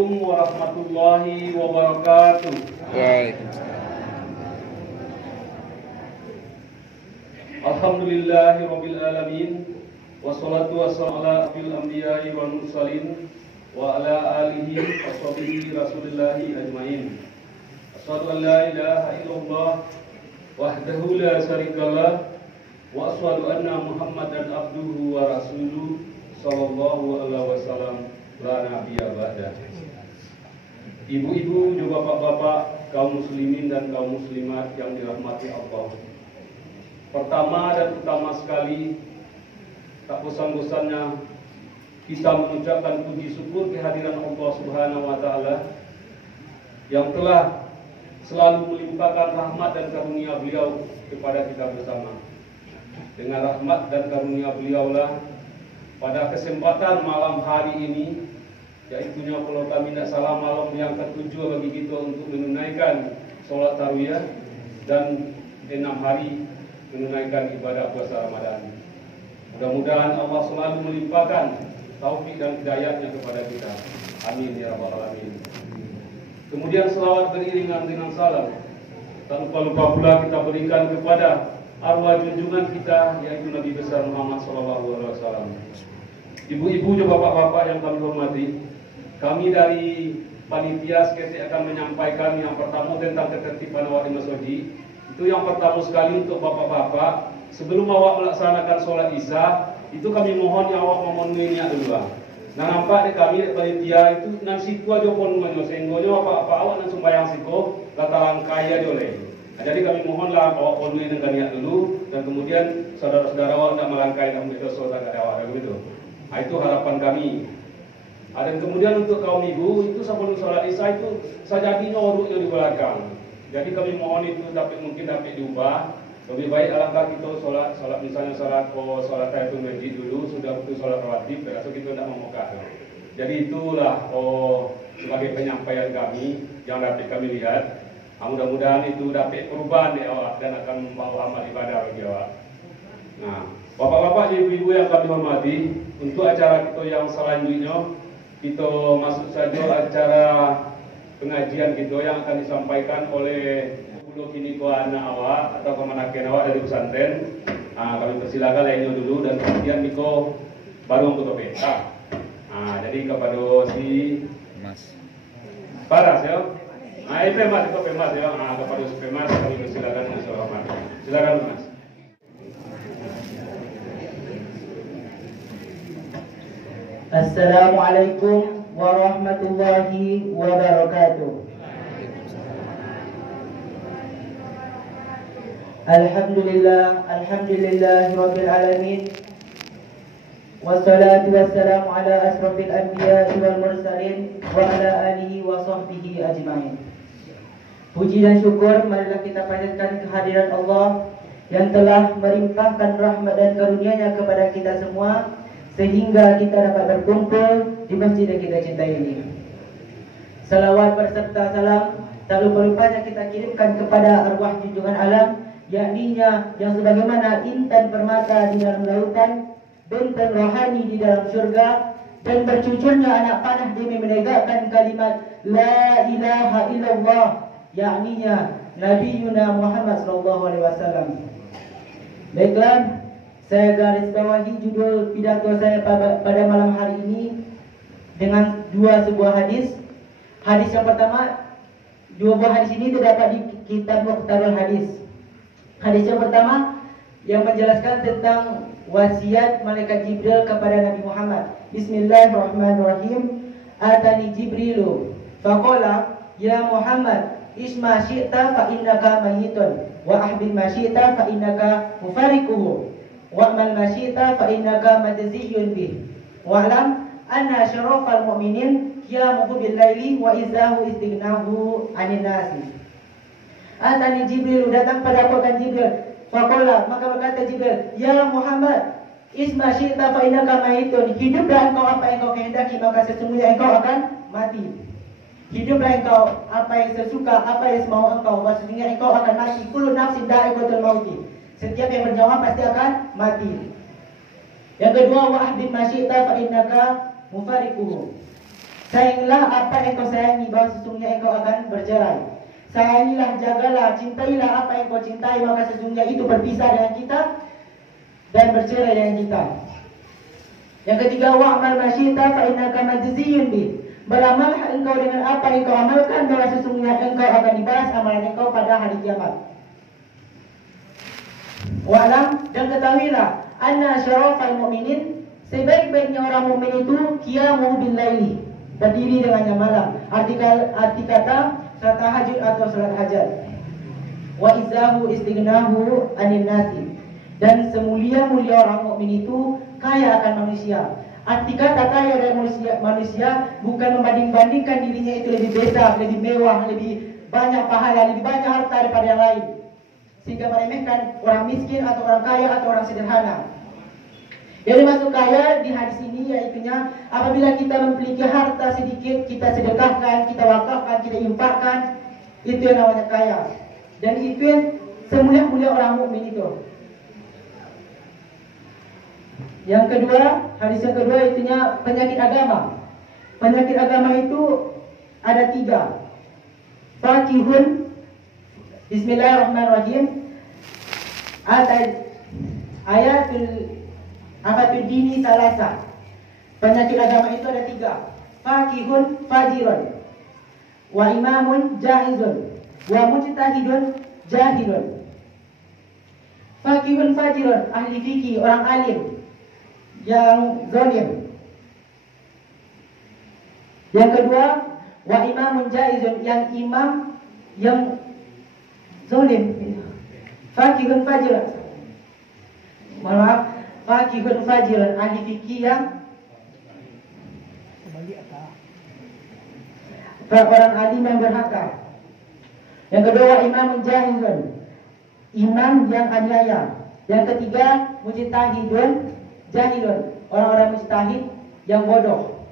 Assalamualaikum warahmatullahi wabarakatuh. Alhamdulillahirabbil alamin. Wassalatu wassalamu ala asyrofil anbiya'i wal mursalin wa ala alihi washabihi rasulillahi ajmain. Asyhadu an la ilaha illallah wahdahu la syarikalah wa asyhadu anna Muhammadan abduhu wa rasuluhu sallallahu alaihi wasallam la nabiyya ba'da. Ibu-ibu, juga bapak-bapak, kaum muslimin dan kaum muslimat yang dirahmati Allah. Pertama dan utama sekali, tak bosan-bosannya kita mengucapkan puji syukur kehadiran Allah Subhanahu wa taala yang telah selalu melimpahkan rahmat dan karunia beliau kepada kita bersama. Dengan rahmat dan karunia beliaulah pada kesempatan malam hari ini, yaitunya kalau kami tidak salah malam yang ketujuh bagi kita untuk menunaikan sholat tarawih dan 6 hari menunaikan ibadah puasa Ramadan. Mudah-mudahan Allah selalu melimpahkan taufik dan hidayahnya kepada kita. Amin ya rabbal alamin. Kemudian selawat beriringan dengan salam. Tak lupa pula kita berikan kepada arwah junjungan kita, yaitu Nabi besar Muhammad SAW. Ibu-ibu dan bapak-bapak yang kami hormati, kami dari panitia sekali akan menyampaikan yang pertama tentang ketertiban awak di masjid. Itu yang pertama sekali untuk bapak-bapak, sebelum awak melaksanakan sholat isya, itu kami mohon yang awak memenuhi niat dulu. Nah, nampak di kami di panitia itu nan siku aja pun sehingga apa-apa awak nan sembahyang siku kata langkaya jole. Nah, jadi kami mohonlah awak penuhi dengan niat dulu, dan kemudian saudara-saudara awak tidak melangkai dan berdosa tak ada awak begitu. Nah, itu harapan kami. Dan kemudian untuk kaum ibu itu sebelum sholat isya itu sajadinya urutnya di belakang. Jadi kami mohon itu mungkin dapat diubah. Lebih baik alangkah kita sholat misalnya sholat tahiyatul masjid dulu, sudah betul sholat rawatib, berarti kita tidak memukah. Jadi itulah sebagai penyampaian kami yang dapat kami lihat. Mudah-mudahan itu dapat perubahan di awak dan akan membawa amal ibadah bagi awak. Nah, bapak-bapak, ibu-ibu yang kami hormati, untuk acara kita yang selanjutnya, kita masuk saja acara pengajian kita yang akan disampaikan oleh Pulau kini ko anak awak atau kemanakan awak dari pesantren. Kami persilakan lainnya dulu dan kemudian Niko baru untuk peta. Jadi kepada si Mas Paras ya. Itu Mas, itu Mas ya. Kepada si Mas kami persilakan dengan hormat. Silakan Mas. Assalamualaikum warahmatullahi wabarakatuh. Alhamdulillah rabbil alamin. Wassalatu wassalamu ala asrofil anbiya'i wal mursalin wa ala alihi wa sahbihi ajmain. Puji dan syukur marilah kita panjatkan kehadiran Allah yang telah melimpahkan rahmat dan karunia-Nya kepada kita semua, sehingga kita dapat berkumpul di masjid yang kita cintai ini. Salawat berserta salam tak lupa-lupanya kita kirimkan kepada arwah junjungan alam, yakninya yang sebagaimana intan permata di dalam lautan, benteng rohani di dalam syurga, dan bercucurnya anak panah demi menegakkan kalimat La ilaha illallah, yakninya Nabi Yuna Muhammad SAW. Baiklah, saya garis bawahi judul pidato saya pada malam hari ini dengan sebuah hadis. Hadis yang pertama, dua buah hadis ini terdapat di kitab Mukhtarul Hadis. Hadis yang pertama yang menjelaskan tentang wasiat malaikat Jibril kepada Nabi Muhammad. Bismillahirrahmanirrahim. Atani Jibrilu faqala ya Muhammad isma syi'ta fa innaka mayyitun wa ahbil ma syi'ta fa innaka mufarikuhu wa'mal ma syi'ta fa innaka majziyun bih wa'lam anna syarafal mu'minin qiyamuhu bil laili wa izahu istighnahu 'anil nasi. Atani Jibril, datang pada aku akan Jibril. Faqala, maka berkata Jibril, ya Muhammad, isma syi'ta fa innaka mayitun. Hiduplah engkau apa yang kau kehendaki, maka sesungguhnya engkau akan mati. Hiduplah engkau apa yang sesuka, apa yang semau engkau, maksudnya engkau akan mati. Kullu nafsin dha'iqatul mauti. Setiap yang bernyawa pasti akan mati. Yang kedua, wa ahbib ma syi'ta fa innaka mufarikuhu. Sayangilah apa yang kau sayangi, bahwa sesungguhnya engkau akan bercerai. Sayangilah, jagalah, cintailah apa yang kau cintai, maka sesungguhnya itu berpisah dengan kita dan bercerai dengan kita. Yang ketiga, wa'mal masyita fa innaka majziyun bih. Beramallah engkau dengan apa yang kau amalkan, bahwa sesungguhnya engkau akan dibalas amalan engkau pada hari kiamat. Wa'lam, dan ketahuilah, anna syarafal mu'minin, sebaik-baiknya orang mukmin itu qiyamu bil laili, berdiri dengannya malam. Arti kata salat tahajud atau salat hajat. Wa izahu istighnahu anin nasi, dan semulia-mulia orang mukmin itu kaya akan manusia. Arti kata kaya dari manusia bukan membanding-bandingkan dirinya itu lebih besar, lebih mewah, lebih banyak pahala, lebih banyak harta daripada yang lain, sehingga meremehkan orang miskin atau orang kaya atau orang sederhana. Yang dimaksud kaya di hadis ini yaitunya apabila kita memiliki harta sedikit, kita sedekahkan, kita wakafkan, kita infakkan, itu yang namanya kaya. Dan itu yang semulia-mulia orang mukmin itu. Yang kedua, hadis yang kedua itunya penyakit agama. Penyakit agama itu ada 3. Fakihun, bismillahirrahmanirrahim, ayatul dini salasa. Penyakit agama itu ada 3. Fakihun fajirun, wa imamun jahizun, wa mujtahidun jahilun. Fakihun fajirun, ahli fikih, orang alim yang zalim. Yang kedua, wa imamun jaizun, yang imam yang zalim. Fakihun fajirun, maaf, fakihun fajirun, ahli fikih yang orang alim yang berhaka. Yang kedua, imamun jahilun, imam yang aniaya. Yang ketiga, mujtahidun jahilun, orang-orang mujtahid yang bodoh.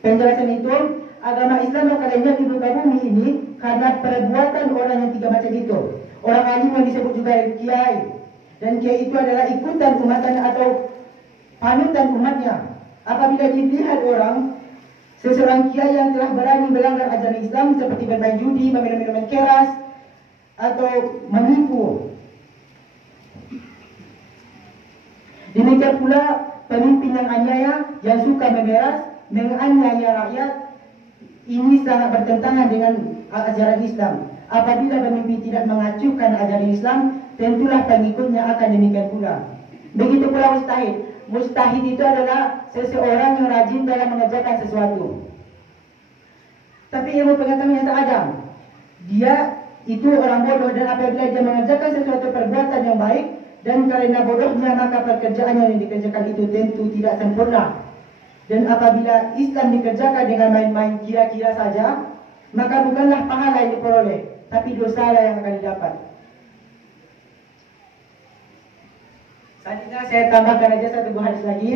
Penjelasan itu, agama Islam akan lenyap di muka bumi ini karena perbuatan orang yang 3 macam itu. Orang alim yang disebut juga kiai, dan kiai itu adalah ikutan umatnya atau panutan umatnya. Apabila dilihat orang, seseorang kiai yang telah berani melanggar ajaran Islam seperti bermain judi, meminum minuman keras, atau menipu. Demikian pula pemimpin yang aniaya, yang suka memeras, menganiaya rakyat, ini sangat bertentangan dengan ajaran Islam. Apabila pemimpin tidak mengacukan ajaran Islam, tentulah pengikutnya akan demikian pula. Begitu pula mujtahid. Mujtahid itu adalah seseorang yang rajin dalam mengerjakan sesuatu, tapi ilmu pengetahuannya tak ada. Dia itu orang bodoh, dan apabila dia mengerjakan sesuatu perbuatan yang baik, dan karena bodohnya maka pekerjaan yang dikerjakan itu tentu tidak sempurna. Dan apabila Islam dikerjakan dengan main-main kira-kira saja, maka bukanlah pahala yang diperoleh, tapi dosa yang akan didapat. Selanjutnya saya tambahkan aja satu buah hadis lagi,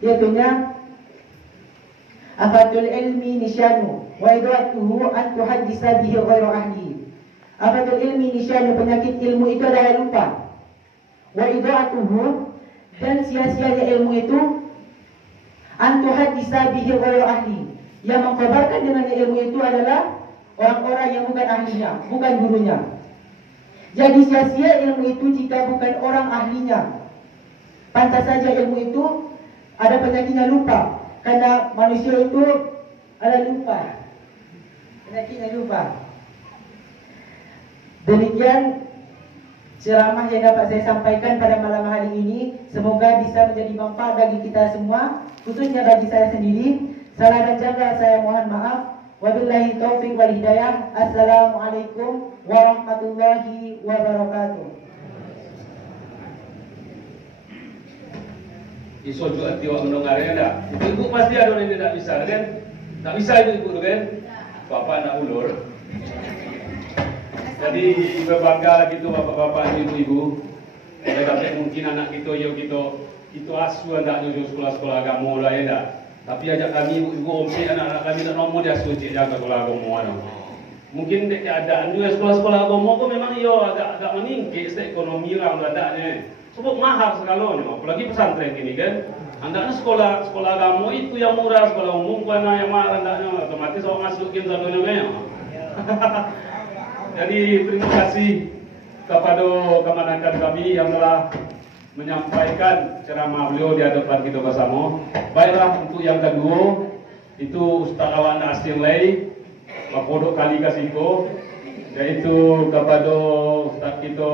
yaitunya afatul ilmi nisyanu wa idratuhu an tuhaddisa bihi ghairu ahli. Afatul ilmi nisyanu, penyakit ilmu itu adalah lupa. Wa idratuhu, dan sia-sianya ilmu itu, an tuhaddisa bihi ghairu ahli, yang mengkhabarkan dengan ilmu itu adalah orang-orang yang bukan ahlinya, bukan gurunya. Jadi sia-sia ilmu itu jika bukan orang ahlinya. Pantas saja ilmu itu ada penyakitnya lupa, karena manusia itu ada lupa, penyakitnya lupa. Demikian ceramah yang dapat saya sampaikan pada malam hari ini. Semoga bisa menjadi manfaat bagi kita semua, khususnya bagi saya sendiri. Salah dan jaga saya mohon maaf. Wabillahi taufiq wal hidayah. Assalamualaikum warahmatullahi wabarakatuh. Isu juga tiwak mendengarnya dah. Ibu pasti ada orang yang tidak bisa kan? Tak bisa ibu kan? Bapak nak ulur. Jadi berbangga lagi tu bapak-bapak ibu-ibu. Kalau dapat mungkin anak kita kita asuh anak nyuruh sekolah-sekolah agama lah ya dah. Tapi ajak kami ibu-ibu omsi anak-anak kami tak nombor dia suruh cik jaga sekolah agama mana. Mungkin keadaan juga sekolah-sekolah agama tu memang agak meningkik secara ekonomi lah meledaknya. Sebab mahal sekali ni, apalagi pesantren ini kan. Andaknya sekolah agama itu yang murah, sekolah umum kan yang mahal andaknya otomatis orang masukin satu namanya. Jadi terima kasih kepada kemenangan kami yang telah menyampaikan ceramah beliau di hadapan kita bersama. Baiklah, untuk yang kedua itu Ustaz Awan Asim Lai Mapodok Kali Kasiko, yaitu kepada Ustaz kita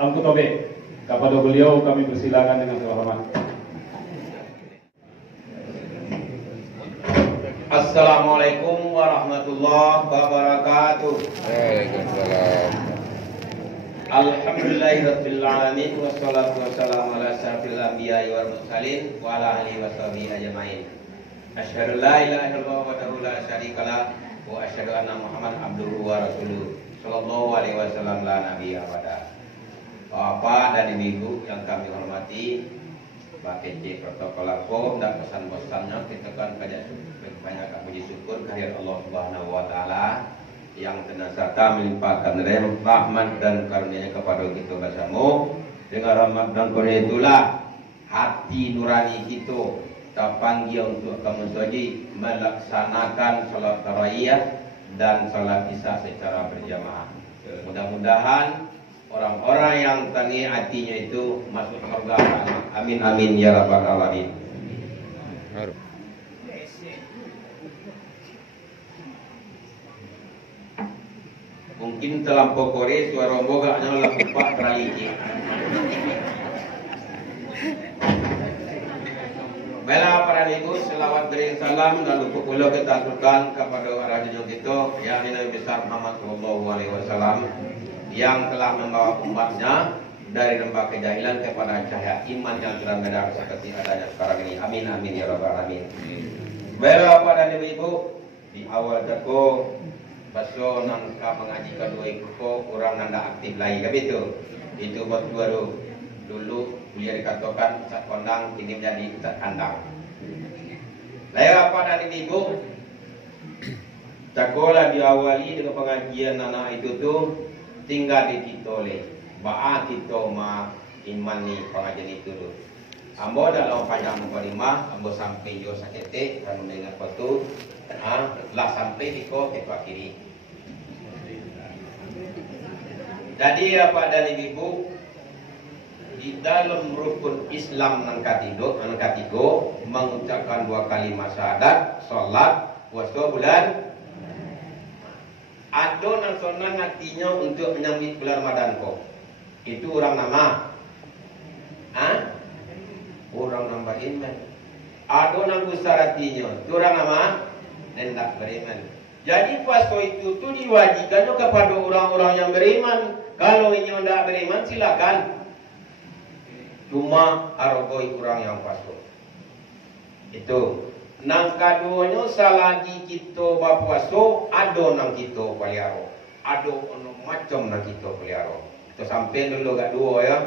Angku Tobe. Kepada beliau kami persilakan dengan hormat. Assalamualaikum warahmatullahi wabarakatuh. Waalaikumsalam. Alhamdulillahirabbil alamin wassalatu wassalamu ala asyrafil anbiya'i wal mursalin wa ala alihi washabihi ajmain. Asyhadu la ilaha illallah wahdahu la syarikalah wa asyhadu anna Muhammadan abduhu wa rasuluh sallallahu alaihi wasallam la nabiyya ba'da. Bapak dan Ibu yang kami hormati, Pak KC Protokol Arko dan pesan-pesannya kita kan banyak puji syukur kehadirat Allah Subhanahu wa taala yang senantiasa melimpahkan rahmat dan karunia-Nya kepada kita bersama. Dengan rahmat dan karunia itulah hati nurani kita terpanggil untuk kamu saji melaksanakan salat tarawih dan salat isya secara berjamaah. Mudah-mudahan orang-orang yang tani hatinya itu masuk surga. Amin amin ya rabbal alamin. Mungkin terlampau kore suara boga nya lepat teraliki. Bela para ibu, selawat beri salam dan lupa pula kita aturkan kepada para junjung kita yang Nabi besar Muhammad sallallahu alaihi wasallam yang telah membawa umatnya dari lembah kejahilan kepada cahaya iman yang terang benderang seperti adanya sekarang ini. Amin amin ya rabbal alamin. Bela para ibu, di awal teko baso nang ka mengajikan dua iko orang nanda aktif lagi kan itu baru dulu dia dikatakan cat kondang kini menjadi cat kandang. Layar apa dan ibu cakola diawali dengan pengajian anak itu tuh tinggal di kitole ba'a kita ma iman ni pengajian itu tuh ambo dalam panjang menerima ambo sampai yo sakete dan mendengar foto lah sampai di ko itu akhiri. Jadi apa dan ibu di dalam rukun Islam yang ketiga mengucapkan dua kalimat syahadat, salat, puasa bulan. Ada yang sonang hatinya untuk menyambut bulan Ramadan kok. Itu orang nama. Orang nama beriman. Ada yang besar hatinya. Itu orang nama hendak beriman. Jadi puasa itu tuh diwajibkan kepada orang-orang yang beriman. Kalau ini hendak beriman silakan. Cuma argoi kurang yang pasuk. Itu. Nang kaduanya salagi kita bapuaso, ado nang kita paliaro. Ado ono macam nang kita paliaro. Itu sampai dulu gak dua ya.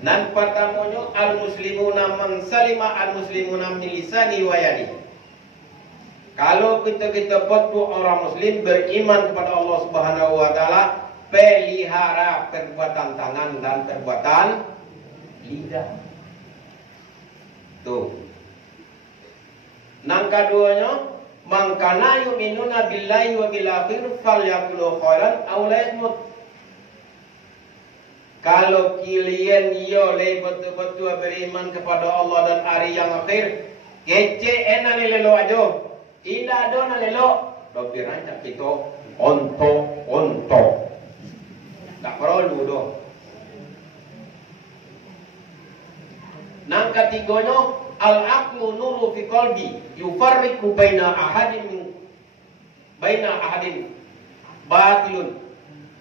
Nan pertamanya al-muslimuna man salima al-muslimuna min lisani wa yadi. Kalau kita betul orang muslim beriman kepada Allah Subhanahu wa taala, pelihara perbuatan tangan dan perbuatan lidah. Tuh. Nang kaduanya, man kana yu'minuna billahi wa bil akhir falyaqulu khairan aw liyasmut. Kalau kalian le betul-betul beriman kepada Allah dan hari yang akhir, kece enak lelo aja. Ida dona lelo, dopi rancak kita onto. Tak perlu doh. Nang ketiganya al-aqlu nuru fi qalbi yufarriqu baina ahadin batilun.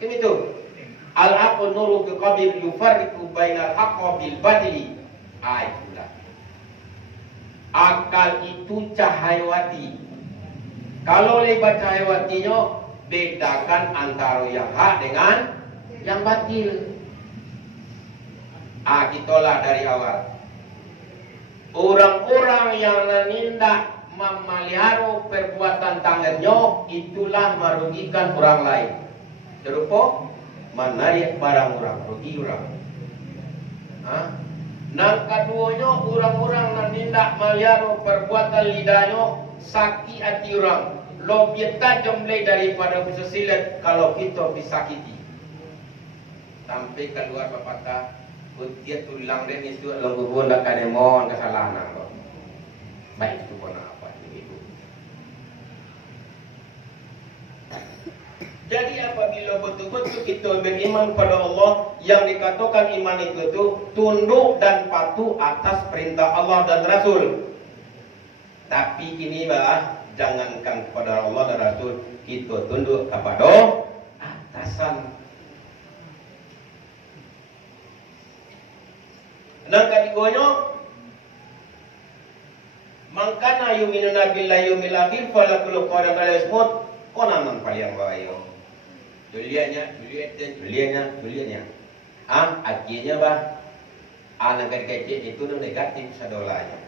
Itu al-aqlu nuru fi qalbi yufarriqu baina al-haqqi bil batili. Itulah. Akal itu cahayawati. Kalau lebat cahayawatinya bedakan antara yang hak dengan yang batil. Kitalah dari awal. Orang-orang yang menindak memelihara perbuatan tangannya itulah merugikan orang lain. Serupa menarik barang orang, rugi orang. Nang kaduanya orang-orang nan nindak maliano perbuatan lidahnya sakit hati orang. Lebih tajam lagi daripada bisa silat kalau kita disakiti. Sampai keluar pepatah, dia tulang dan itu lembut nak kena mohon kesalahan apa. Baik itu pun apa itu. Jadi apabila betul-betul kita beriman pada Allah, yang dikatakan iman itu tunduk dan patuh atas perintah Allah dan Rasul. Tapi ini jangankan kepada Allah dan Rasul, kita tunduk kepada atasan. Dan kategorinya mangkana yuminuna billahi yawmil akhir falakul qawlan al-ismut konanan paling bayo. Julianya. Akhirnya anak kecil itu negatif sadolanya.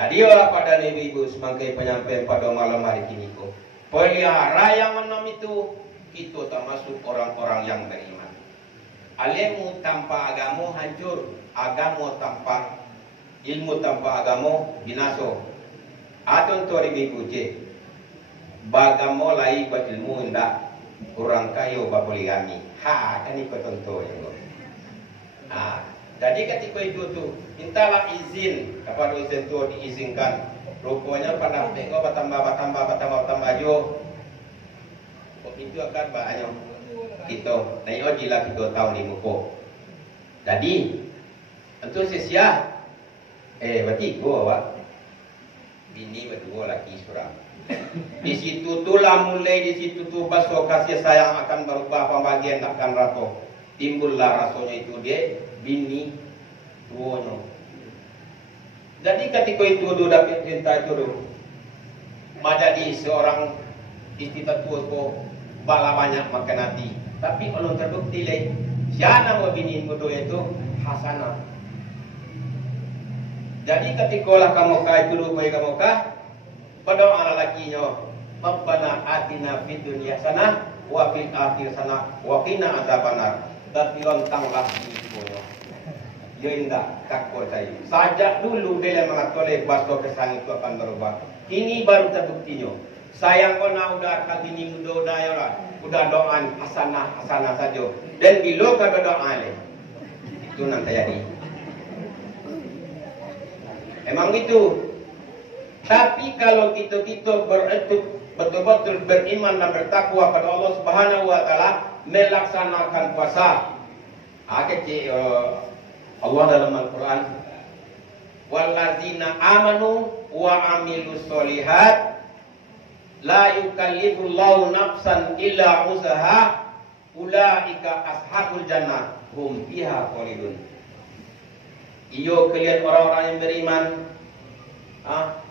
Jadi pada ibu sebagai penyampaian pada malam hari ini kok pelihara yang enam itu kita termasuk orang-orang yang beriman. Ilmu tanpa agama hancur, agama tanpa ilmu tanpa agama binaso. Atun tori bikuje. Bagamo lai buat ilmu indah. Orang kayo bapoligami. Kan ikut contoh ya. Jadi ketika itu mintalah izin kepada izin itu diizinkan. Rupanya pada tengok bertambah jo. Itu akan banyak kita. Nah jila kita tahu di muka. Jadi untuk sia berarti gua bini berdua laki surang. Di situ tulah mulai di situ tuh baso kasih sayang akan berubah pembagian akan rato. Timbullah rasanya itu dia bini tuono. Jadi ketika itu dapat perintah itu menjadi seorang istri tua kok bala banyak makan hati. Tapi kalau terbukti leh siapa mau bini muda itu Hasanah. Jadi ketika lah kamu kah itu rupanya kamu kah pada orang lakinya Rabbana atina fid dunya hasanah wa fil akhirati hasanah wa qina adzabannar. Tapi lontanglah itu. Ya indah takut saya. Sajak dulu dia mengatakan baso kesang itu akan berubah. Ini baru terbuktinya. Sayang kena udah akan bini muda udah ya lah. Udah doaan hasanah saja. Dan bila kada doa le. Itu nanti jadi. Emang gitu. Tapi kalau kita betul-betul beriman dan bertakwa pada Allah Subhanahu wa taala, melaksanakan puasa. Allah dalam Al-Qur'an, walladzina amanu wa amilus solihat la yukallifullahu nafsan illa usaha ulaika ashabul jannah hum fiha khalidun. Iyo kalian orang-orang yang beriman,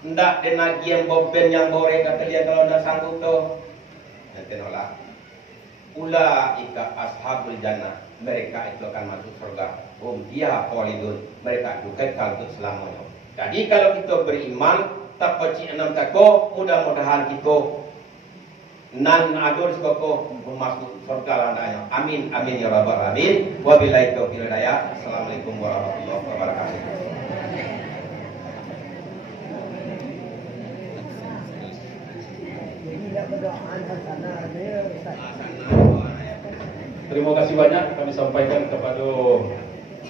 ndak dena giem boben yang bore kata dia kalau ndak sanggup tuh. Nanti nolak. Ulaika ashabul jannah, mereka itu akan masuk surga. Fiha khalidun, mereka itu kekal untuk selamanya. Jadi kalau kita beriman, tak peci enam tako, mudah-mudahan kita nan adur sekoko masuk surga landanya. Amin amin ya rabbal alamin. Wabillahi taufiq wal hidayah. Assalamualaikum warahmatullahi wabarakatuh. Terima kasih banyak kami sampaikan kepada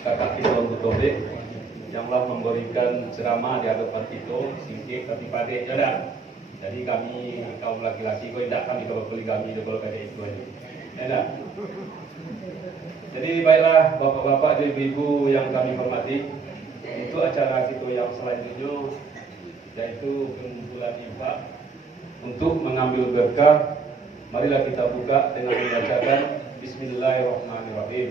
kakak kita untuk Tobek yang telah memberikan ceramah di hadapan kita singkir tapi padek ya. Jadi kami kaum laki-laki kau tidak kami kalau poligami kalau kayak itu aja. Ya. Jadi baiklah bapak-bapak dan ibu-ibu yang kami hormati, untuk acara kita yang selanjutnya yaitu pengumpulan infak untuk mengambil berkah. Marilah kita buka dengan membacakan Bismillahirrahmanirrahim.